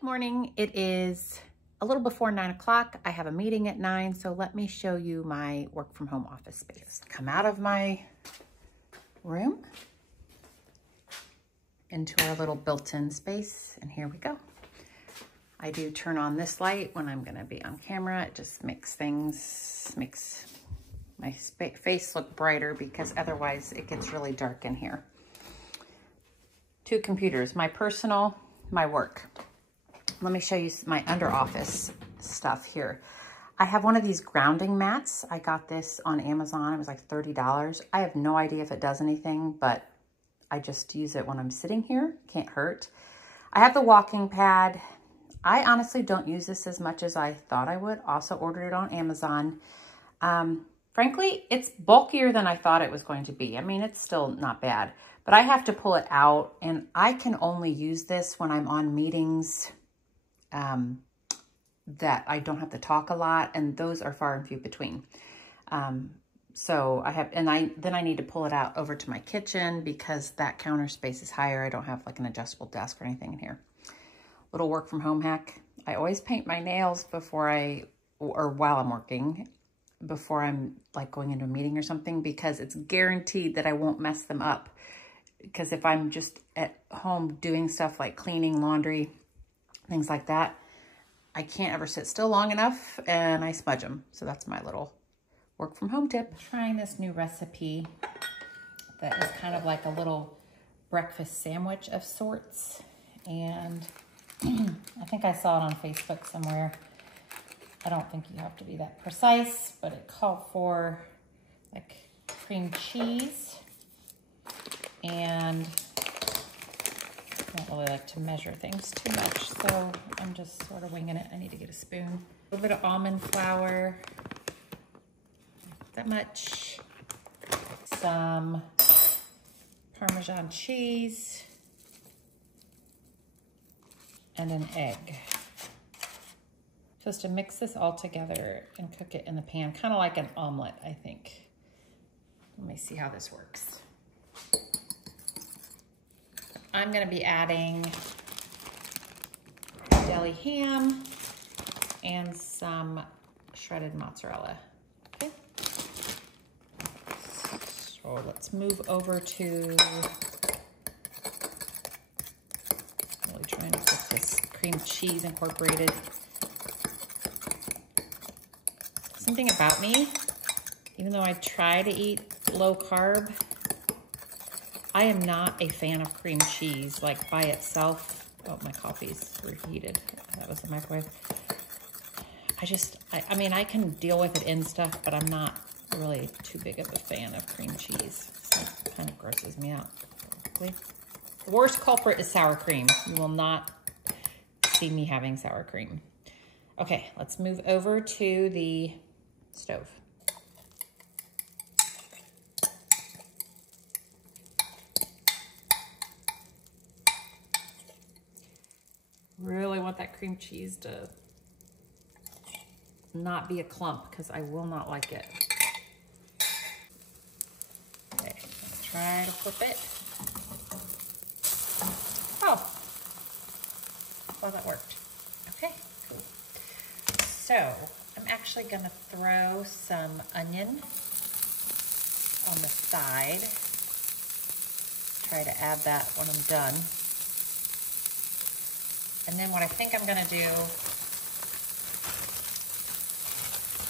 Good morning. It is a little before 9 o'clock. I have a meeting at 9, so let me show you my work from home office space. Come out of my room into our little built-in space, and here we go. I do turn on this light when I'm gonna be on camera. It just makes my face look brighter because otherwise it gets really dark in here. Two computers, my personal, my work. Let me show you my under office stuff here. I have one of these grounding mats. I got this on Amazon. It was like $30. I have no idea if it does anything, but I just use it when I'm sitting here. Can't hurt. I have the walking pad. I honestly don't use this as much as I thought I would. Also ordered it on Amazon. Frankly, it's bulkier than I thought it was going to be. I mean, it's still not bad, but I have to pull it out, and I can only use this when I'm on meetings that I don't have to talk a lot, and those are far and few between. So I have, then I need to pull it out over to my kitchen because that counter space is higher. I don't have like an adjustable desk or anything in here. Little work from home hack. I always paint my nails or while I'm working, before I'm like going into a meeting or something, because it's guaranteed that I won't mess them up. Because if I'm just at home doing stuff like cleaning, laundry, things like that, I can't ever sit still long enough and I smudge them. So that's my little work from home tip. I'm trying this new recipe that is kind of like a little breakfast sandwich of sorts. And I think I saw it on Facebook somewhere. I don't think you have to be that precise, but it called for like cream cheese, and I don't really like to measure things too much, so I'm just sort of winging it. I need to get a spoon. A little bit of almond flour, not that much. Some Parmesan cheese, and an egg. Supposed to mix this all together and cook it in the pan, kind of like an omelet, I think. Let me see how this works. I'm gonna be adding deli ham and some shredded mozzarella, okay? So let's move over to, really trying to get this cream cheese incorporated. Something about me, even though I try to eat low carb, I am not a fan of cream cheese, like by itself. Oh, my coffee's reheated. That was the microwave. I mean, I can deal with it in stuff, but I'm not really too big of a fan of cream cheese. So it kind of grosses me out. The worst culprit is sour cream. You will not see me having sour cream. Okay, let's move over to the stove. Really want that cream cheese to not be a clump because I will not like it. Okay, I'll try to flip it. Oh, well, that worked. Okay, cool. So I'm actually gonna throw some onion on the side. Try to add that when I'm done. And then what I think I'm gonna do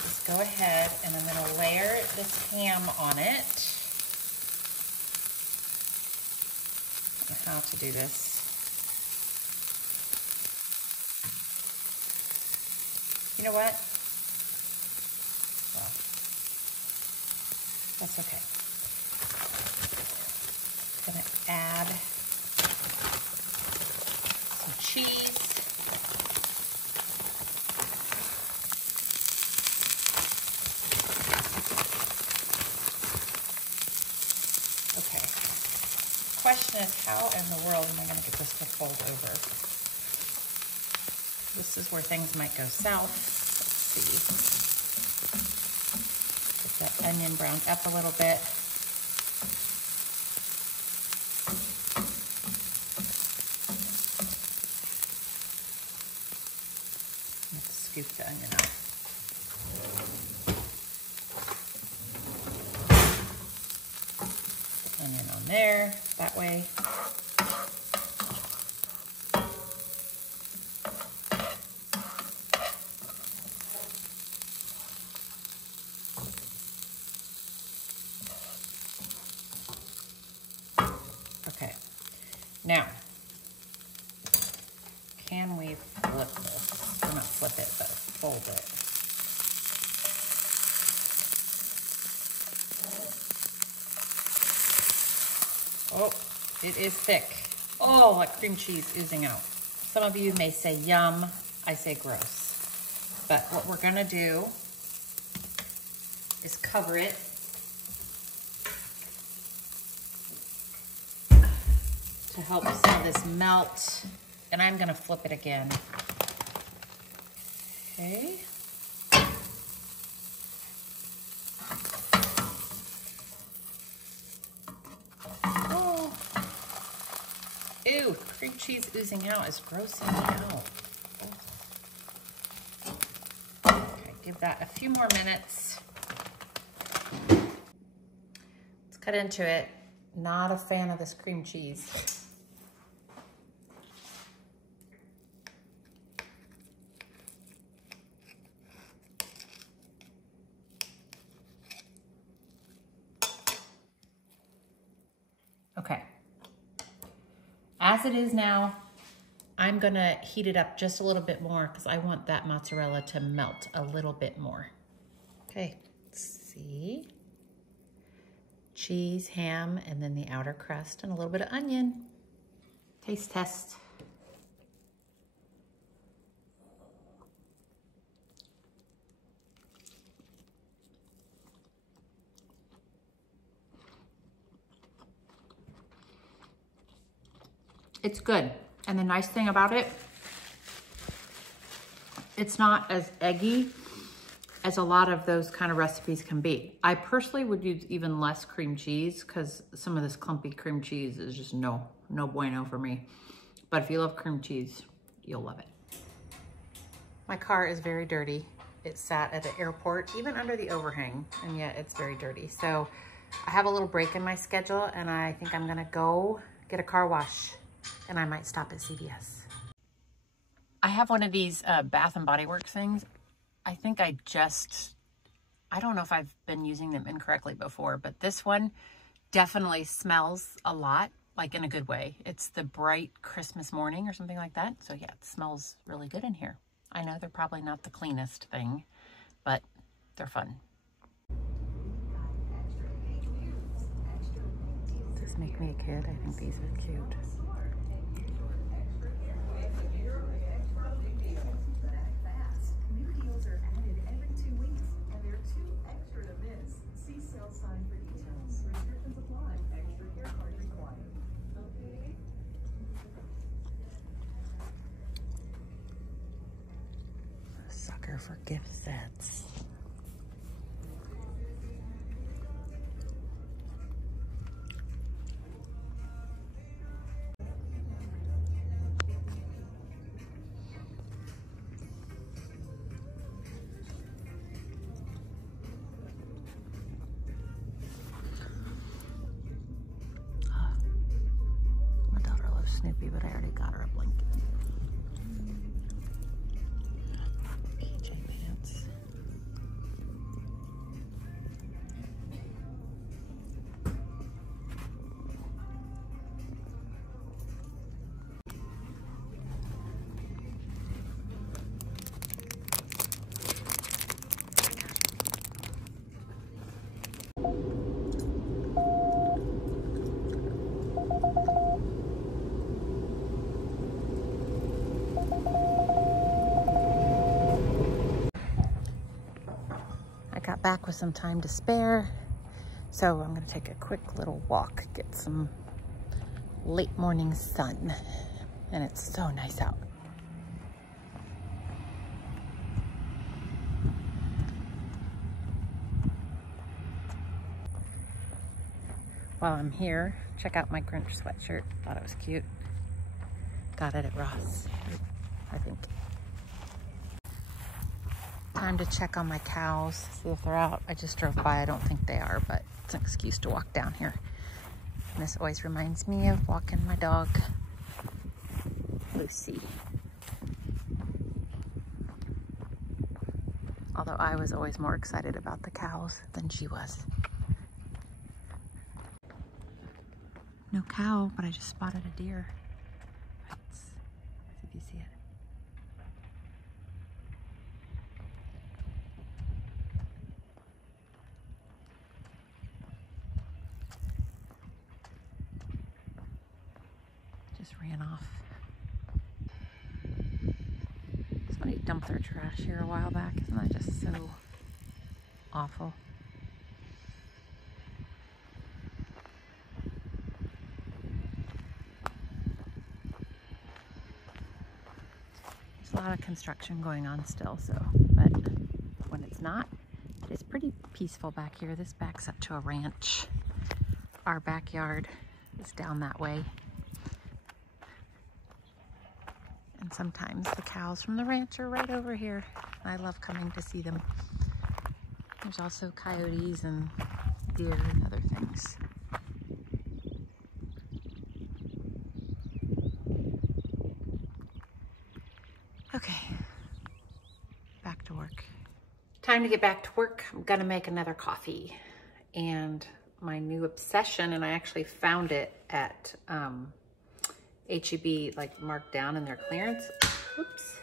is go ahead and I'm gonna layer this ham on it. I don't know how to do this. You know what? Well, that's okay. I'm gonna add some cheese. Okay. The question is, how in the world am I gonna get this to fold over? This is where things might go south. Let's see. Get that onion browned up a little bit. scoop the onion out. Onion on there, that way. Okay, now, can we flip this? Or not flip it, but fold it. Oh, it is thick. Oh, like cream cheese oozing out. Some of you may say yum, I say gross. But what we're gonna do is cover it to help some of this melt. And I'm gonna flip it again. Okay. Oh. Ew, cream cheese oozing out is grossing me out. Okay, give that a few more minutes. Let's cut into it. Not a fan of this cream cheese. Okay, as it is now, I'm gonna heat it up just a little bit more because I want that mozzarella to melt a little bit more. Okay, let's see. Cheese, ham, and then the outer crust and a little bit of onion. Taste test. It's good. And the nice thing about it, it's not as eggy as a lot of those kind of recipes can be. I personally would use even less cream cheese because some of this clumpy cream cheese is just no bueno for me. But if you love cream cheese, you'll love it. My car is very dirty. It sat at the airport, even under the overhang, and yet it's very dirty. So I have a little break in my schedule and I think I'm gonna go get a car wash. And I might stop at CVS. I have one of these Bath and Body Works things. I think I don't know if I've been using them incorrectly before, but this one definitely smells a lot, like in a good way. It's the Bright Christmas Morning or something like that. So yeah, it smells really good in here. I know they're probably not the cleanest thing, but they're fun. Does this make me a kid? I think these are cute. Sucker for gift sets. My daughter loves Snoopy, but I already got her a blanket. Got back with some time to spare, so I'm going to take a quick little walk, get some late morning sun, and it's so nice out. While I'm here, check out my Grinch sweatshirt. Thought it was cute. Got it at Ross, I think. Time to check on my cows, see if they're out. I just drove by. I don't think they are, but it's an excuse to walk down here. And this always reminds me of walking my dog, Lucy. Although I was always more excited about the cows than she was. No cow, but I just spotted a deer. Let's see if you see it. Just ran off. Somebody dumped their trash here a while back. Isn't that just so awful? There's a lot of construction going on still, but when it's not, it's pretty peaceful back here. This backs up to a ranch. Our backyard is down that way. And sometimes the cows from the ranch are right over here. I love coming to see them. There's also coyotes and deer and other things. Okay, back to work. Time to get back to work. I'm gonna make another coffee. And my new obsession, and I actually found it at H-E-B, like marked down in their clearance. Oops.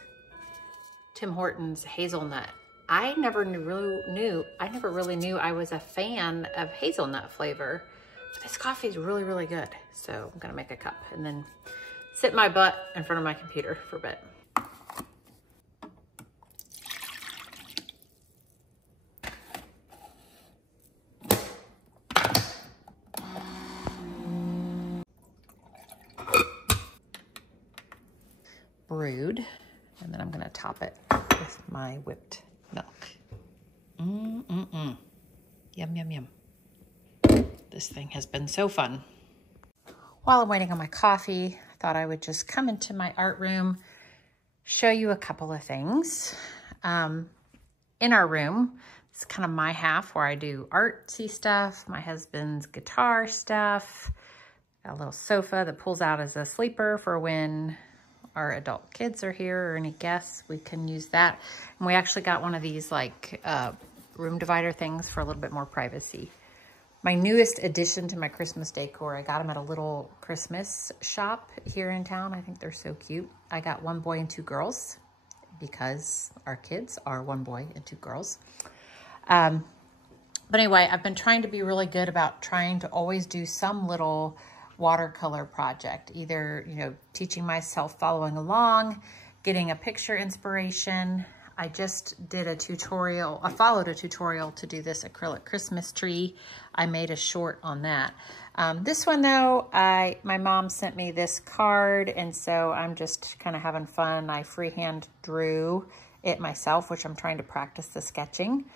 Tim Hortons hazelnut. I never really knew I was a fan of hazelnut flavor, but this coffee is really, really good. So I'm gonna make a cup and then sit my butt in front of my computer for a bit. Brewed, and then I'm gonna top it with my whipped milk. Yum, yum, yum. This thing has been so fun. While I'm waiting on my coffee, I thought I would just come into my art room, show you a couple of things. In our room, it's kind of my half where I do artsy stuff, my husband's guitar stuff, got a little sofa that pulls out as a sleeper for when our adult kids are here or any guests, we can use that. And we actually got one of these like room divider things for a little bit more privacy. My newest addition to my Christmas decor, I got them at a little Christmas shop here in town. I think they're so cute. I got 1 boy and 2 girls because our kids are 1 boy and 2 girls. But anyway, I've been trying to be really good about trying to always do some little watercolor project, either, you know, teaching myself following along, getting a picture inspiration. I just did a tutorial, I followed a tutorial to do this acrylic Christmas tree. I made a short on that. This one though, my mom sent me this card, and so I'm just kind of having fun. I freehand drew it myself, which I'm trying to practice the sketching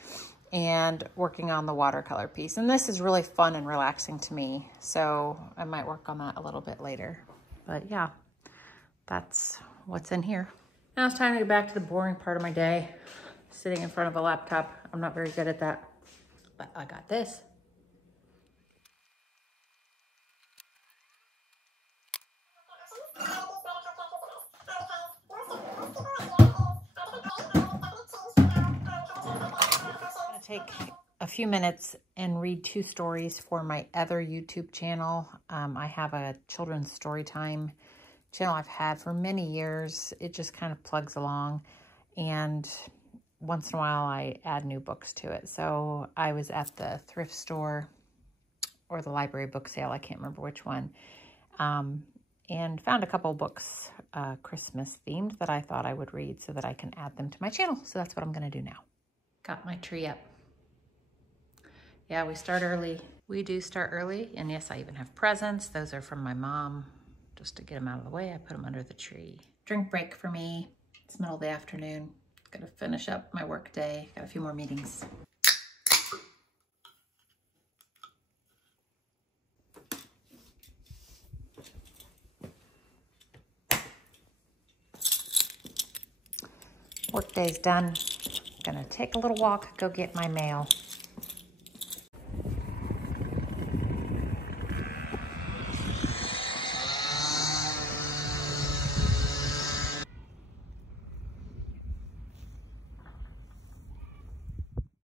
and working on the watercolor piece. And this is really fun and relaxing to me, so I might work on that a little bit later. But yeah, that's what's in here. Now it's time to get back to the boring part of my day, sitting in front of a laptop. I'm not very good at that, but I got this. Take a few minutes and read 2 stories for my other YouTube channel. I have a children's story time channel I've had for many years. It just kind of plugs along, and once in a while I add new books to it. So I was at the thrift store or the library book sale, I can't remember which one, and found a couple books Christmas themed that I thought I would read so that I can add them to my channel. So that's what I'm gonna do now. Got my tree up. Yeah, we start early. We do start early, and yes, I even have presents. Those are from my mom. Just to get them out of the way, I put them under the tree. Drink break for me. It's middle of the afternoon. Gonna finish up my work day. Got a few more meetings. Work day's done. Gonna take a little walk, go get my mail.